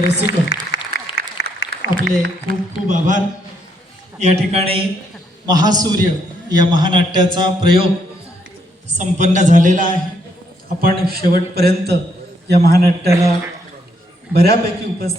रसिक आपले खूप खूप आभार। या ठिकाणी महासूर्य या महानाट्याचा प्रयोग संपन्न झालेला आहे। आपण शेवटपर्यंत या महानाट्याला बऱ्यापैकी उपस्थित